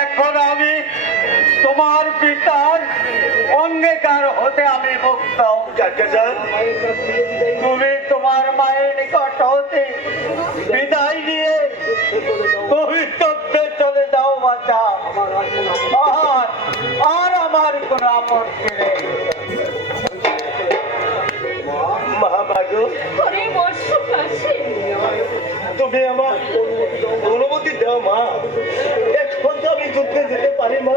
এখন আমি তোমার পিতার অঙ্গীকার হতে আমি মুক্ত। তুমি তোমার মায়ের নিকট হতে বিদায় নিয়ে আর আর আমার কোনো মাগো ঘরে তুমি আমার অনুমতি দাও মা। এখন তো আমি যুদ্ধে যেতে পারি মা।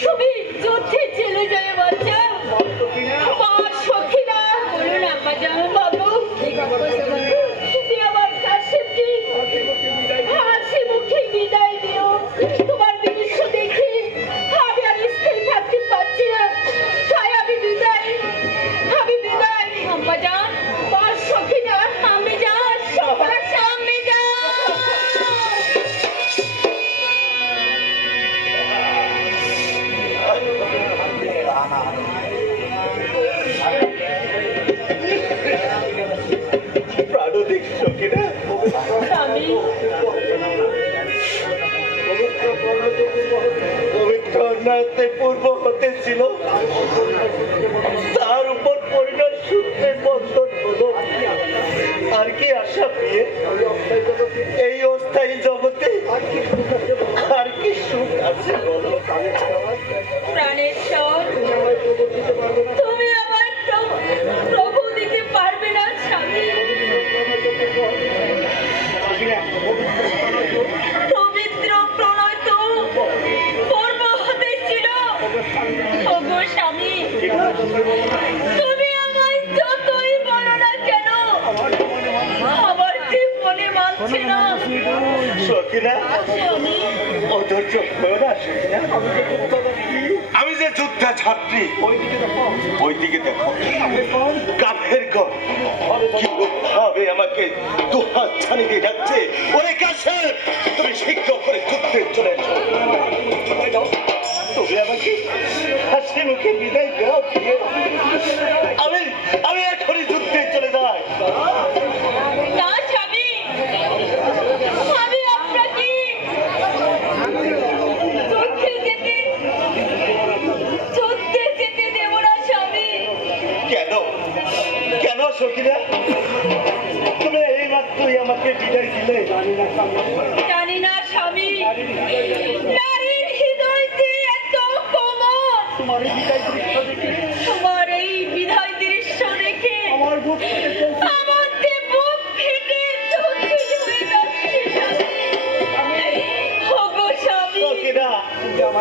অন্যায়তে পূর্ব হতে ছিল, তার উপর পরিণয় সূত্রে বন্ধন হলো। আর কি আশা পেয়ে এই অস্থায়ী জগতে আর কি সুখ আছে বলো? তুমি আমায় যতই বলো না কেন আমার যে মনে মানছে না। সখিনা অধৈর্য হয়েও না সখিনা আমি যে যোদ্ধা ছাত্রী ওই দিকে দেখো। কাফের ঘর। আমাকে? দু হাত যাচ্ছে। ওরে কাছে তুমি শীঘ্র আমি আমি এখনই যুদ্ধে চলে যাই। না স্বামী না স্বামী। কেন? কেন সখিনা তুমি এই মাত্রই আমাকে বিদায় দিলে? জানি না স্বামী। নারীর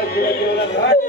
Ay, que me.